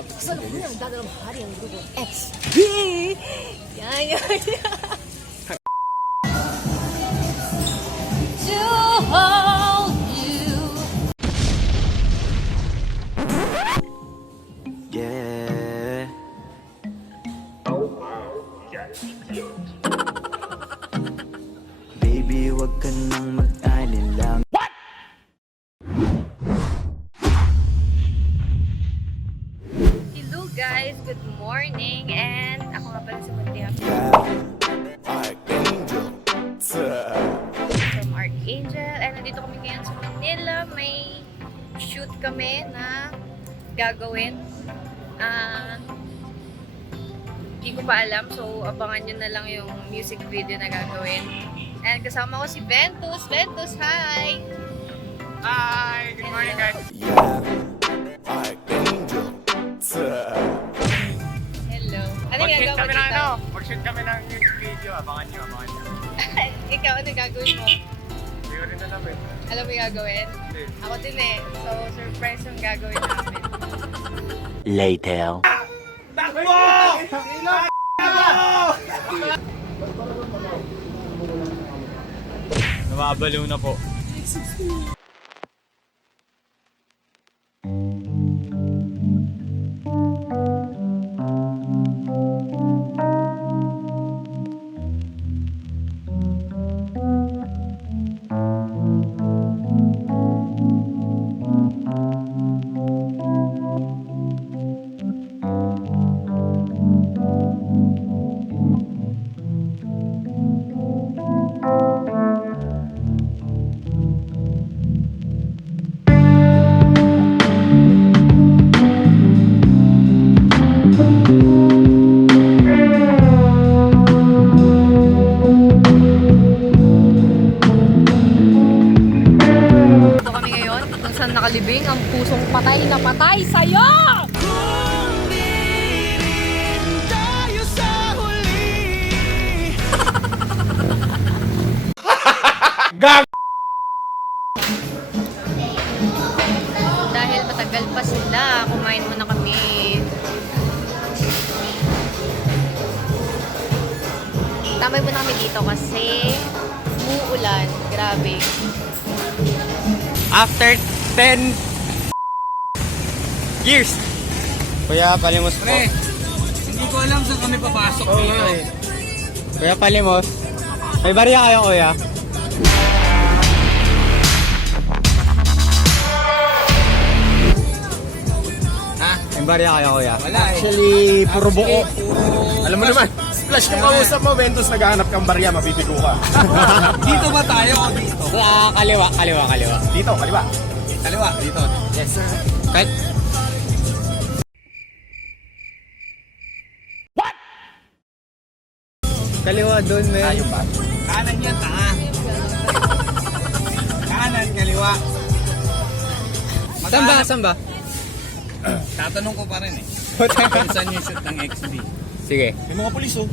Kasama mo yung dadalawang hari ang grupo XB! Yan. To hold you. Yeah. Baby, wag ka nang mag-alala. What? Hello guys, good morning, and ako nga pala si Muntia from Archangel, and nandito kami ngayon sa Manila. May shoot kami na gagawin. Hindi ko pa alam, so abangan nyo na lang yung music video na gagawin. And kasama ko si Ventus. Ventus, hi! Hi! Good morning, guys! Hello. Ano Mag-shoot gagawin kami mo ng dito? Mag-shoot kami ng music video. Abangan nyo. Ikaw, ano gagawin mo? Hindi ko rin alam eh. Alam mo yung gagawin? Hindi. Ako din eh. So, surprise yung gagawin namin. Later. Nababaliw na po. Ito kami ngayon kung saan nakalibing ang pusong patay na patay sa'yo! Gag! Dahil matagal pa sila, kumain muna kami. Tamay muna kami dito kasi umuulan. Grabe. After 10 years. Kuya, palimos po. Hindi ko alam saan kami papasok dito. Kuya, palimos. May bariya kayo, kuya? Ha? May bariya kayo, kuya? Wala eh. Actually, puro buo. Puro... Alam mo naman, splash kung kausap mo, Ventus, naghahanap kang barya, mabibigo ka. Dito ba tayo o dito? Kaliwa. Dito, kaliwa. Kaliwa, dito. Yes, sir. Kahit... Kaliwa doon, men. Ayun ba? Kanan yan, tanga. Kanan, kaliwa. Saan ba? Tatanong ko pa rin eh. Kung saan yung shoot ng XB? Sige. May mga pulis, oh.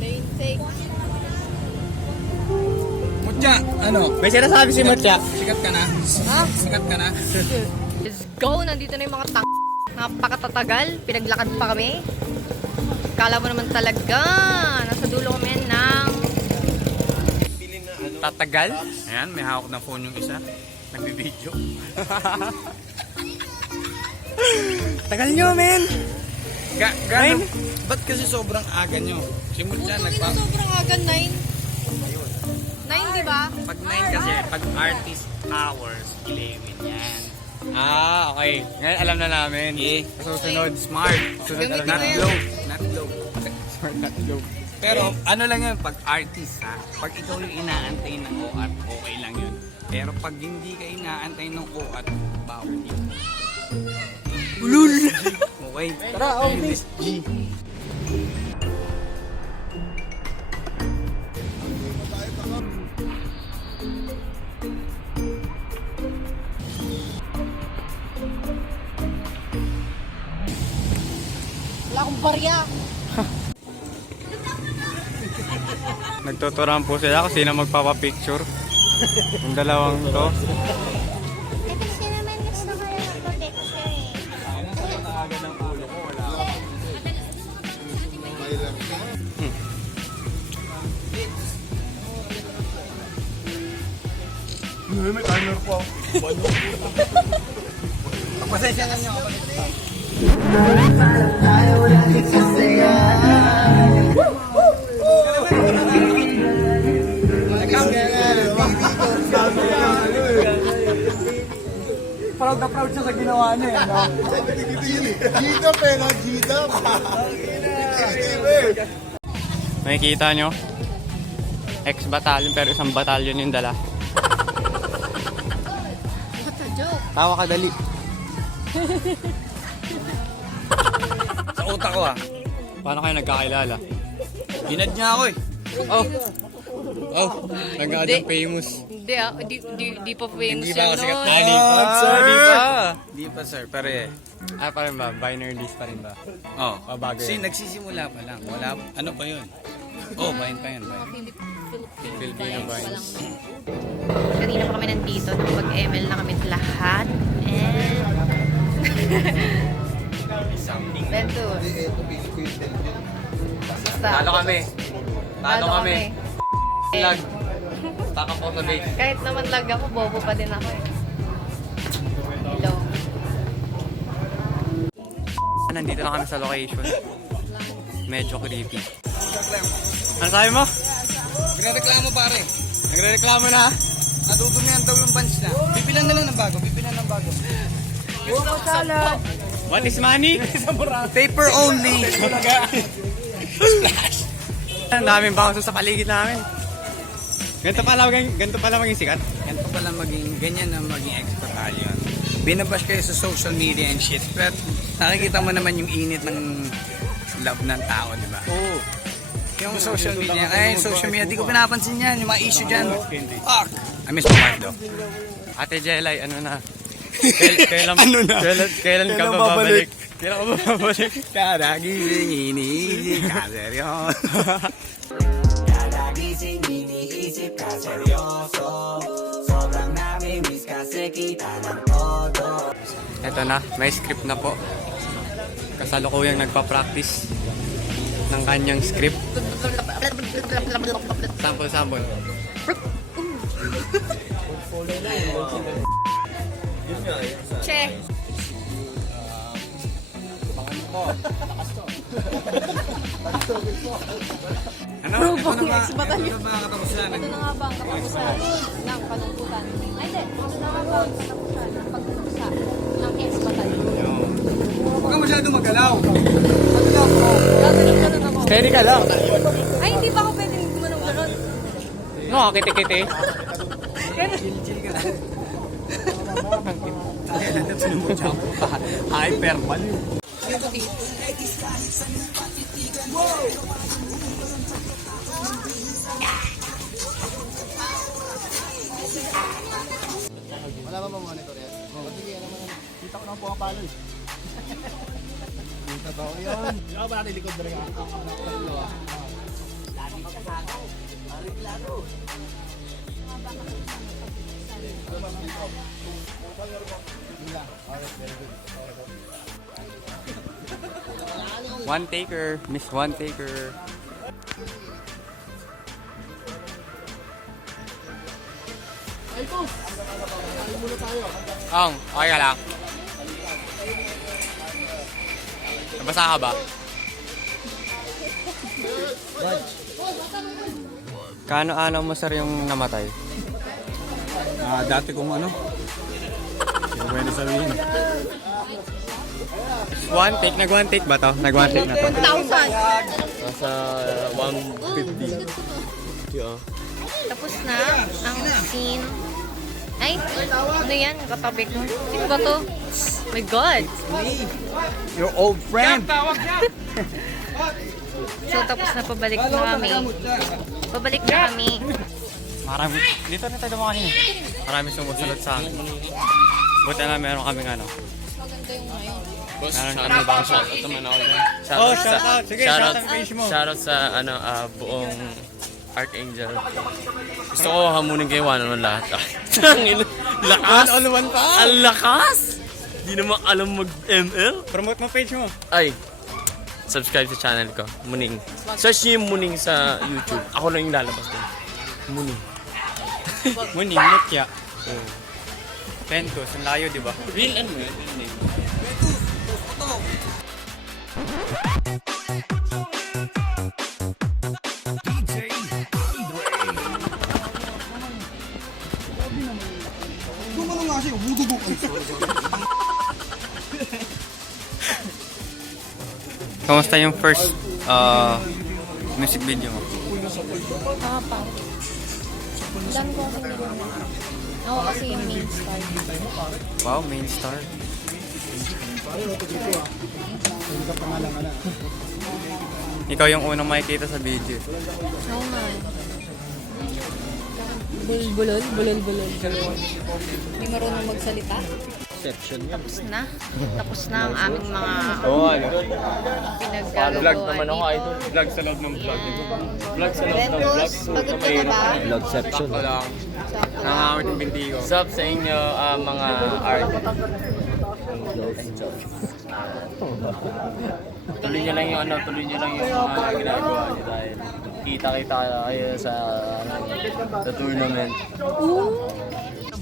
Mutya, ano? May sinasabi si Matya. Sikat ka na? Ha? Sikat ka na? Let's go! Nandito na yung mga napakatatagal. Pinaglakad pa kami. Kala mo naman talaga. Nasa dulo kami ng... Tatagal. Ayan, may hawak na phone yung isa. Nagbibideo. Tagal nyo, men! Gano'n? Ba't kasi sobrang aga nyo? Si Mutya nagpa... Sobrang aga, 9. 9, di ba? Pag 9 kasi, pag artist hours, 11 yan. Ah, okay. Ngayon alam na namin. Susunod, smart. Susunod, Yung not hindi low. ko Not low. Smart, not low. Pero ano lang yun, pag artist ha, pag ikaw yung inaantay ng OAT, okay lang yun. Pero pag hindi ka inaantay ng OAT, bawal yun. Ulul! Okay. Tara, oh, please. G. Wala akong barya. Nagtuturan po sila kung sino magpapapicture. Yung dalawang to. Kasi naman gusto ko lang mag-picture eh. May timer po. Pasensya na nyo ako. Proud na proud siya sa ginawa niya eh. No? Gidap eh, no? Gidap. Makikita nyo, ex-battalion pero isang battalion yung dala. Tawa ka dali. Sa utak ko ah. Paano kayo nagkakilala? Ginad niya ako eh. Oh, nag-aadang famous. Hindi ah, di pa famous Hindi pa ako yan sikat. nun. Di pa, sir. Di pa. Di pa sir, pero eh. Ah, pa rin ba? Binary list pa rin ba? Oh, bago kasi yun. nagsisimula pa lang. Wala, ano pa yun? Oh, bayan pa yun. Bayan. Filipino ba? Kanina pa kami nandito, nakapag-ML na kami lahat. And... Ventus. Basta. Talo kami. Talo kami. Lag. Taka po sa base. Kahit naman lag ako, bobo pa din ako eh. Hello. Nandito na kami sa location. Medyo creepy. Ano sabi mo? Nagreklamo pare. Nagre-reklamo na? Nadudumihan daw yung pants na. Bipilan na lang ng bago. Bipilan ng bago. What is money? Paper only. Ang daming bangso sa paligid namin. Ganito pala maging sikat. Ganito pala maging, ganyan na maging ex-battalion. Binabash kayo sa social media and shit. Pero nakikita mo naman yung init ng love ng tao, di ba? Oo. Yung social media, ay social media, di ko pinapansin yan, yung mga issue dyan. Fuck! I miss my wife though. Ate Jelay, ano na? Kailan, Ano na? Kailan ka Kailan ba babalik? babalik? Kailan ka ba babalik? Kadagising, iniisip ka seryoso. Kadagising, iniisip ka seryoso. Sobrang namimiss kasi kita ng todo. Eto na, may script na po. Kasalukuyang nagpa-practice ng kanyang script. Sample. Che. Ano? Ano ba? Ano ba ang katapusan? Ito na nga ba ang katapusan ng panuntutan? Ay, hindi. Ito na nga ba ang katapusan ng pagkukusa ng ex-batalyon? Huwag ka masyado magalaw. Gaganon ako. Steady ka lang. Ay, hindi pa ako pwedeng gumanong ganon. No, kiti-kiti. Hyper baliw. Wala ba monitor yan? Sige, ano naman. Kita ko lang pumapalo eh. Kita daw yun. Saka ba natin likod na rin ako? One taker, miss one taker. Okay ka lang. Nabasa ka ba? Kaano-ano mo sir yung namatay? Dati kong ano? Hindi ko pwede sabihin. One take, nag-one take ba to? Nag-one take na to. 1,000. Nasa 150. Tapos na ang scene. Ay, ano yan? Nakatabi ko. Sino ba to? My God. Your old friend. So, tapos na pabalik na kami. Pabalik na kami. Marami. Dito na tayo dumaan kanina. Marami sumusunod sa akin. Buti na meron kaming ano. Boss, Meron shout kami out, bangso. shout out naman ako dyan. Oh, shout out. Sige, shout out sa page mo. Shoutout sa buong Archangel. Gusto ko hamunin kayo one-on-one lahat. Tangin, lakas! One-on-one pa? Ang lakas! Di naman alam mag-ML. Promote mo page mo. Ay, subscribe sa channel ko, Muning. Search niyo yung Muning sa YouTube. Ako lang yung lalabas doon. Muning. Muning, mutya. Ventus, ang layo, di ba? Real ano yun? Real name. Gumano nga siya, budubok. Kamusta yung first music video mo? Nakapa. Dami ko kasi ako kasi yung main star. Wow, main star. Ikaw yung unang makikita sa video. Oo nga. Bulol. Hindi marunong magsalita. Tapos na ang aming mga pinaggagawa. Vlog naman ako, idol. Vlog sa loob ng vlog. Vlog sa loob ng vlog. Ventus, pagod ka na ba? Vlogception. Sakto lang. Nangangamit yung binti ko. What's up sa inyo, mga art? Tuloy nyo lang yung mga ginagawa nyo dahil kita-kita kayo sa tournament.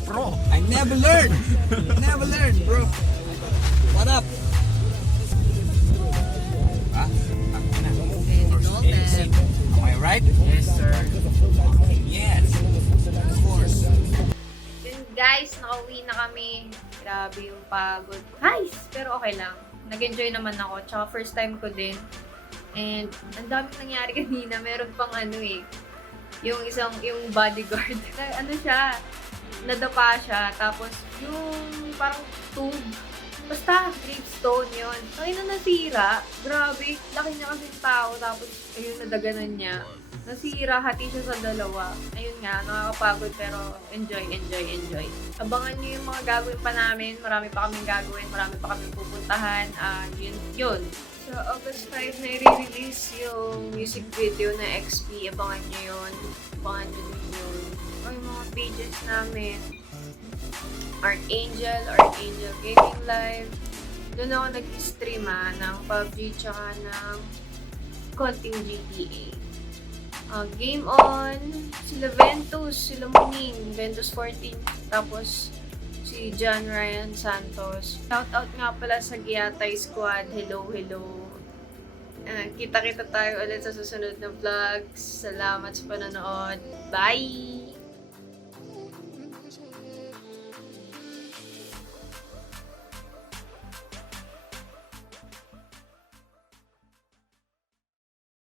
Bro, I never learned. Never learned, bro. What up? Am I right? Yes, sir. Yes. Of course. Yun guys, nakauwi na kami. Grabe yung pagod. Guys, pero okay lang. Nag-enjoy naman ako. Tsaka first time ko din. And ang daming nangyari kanina. Meron pang yung bodyguard. Ano siya, nadapa siya. Tapos yung parang tube. Basta, gravestone yun. Ay na nasira. Grabe. Laki niya kasi tao. Tapos, ayun, nadaganan niya. Nasira, hati siya sa dalawa. Ayun nga, nakakapagod pero enjoy. Abangan niyo yung mga gagawin pa namin. Marami pa kaming gagawin. Marami pa kaming pupuntahan. Yun. So, August 5 na i-release yung music video na XP. Abangan niyo yun. Abangan niyo din yun. Yung mga pages namin. Archangel Gaming Live. Doon ako nag-stream ng PUBG tsaka ng konting GTA. Game On, sila Ventus, sila Muning, Ventus 14, tapos si John Ryan Santos. Shoutout nga pala sa Giatay Squad. Hello. Kita-kita tayo ulit sa susunod na vlogs. Salamat sa panonood. Bye!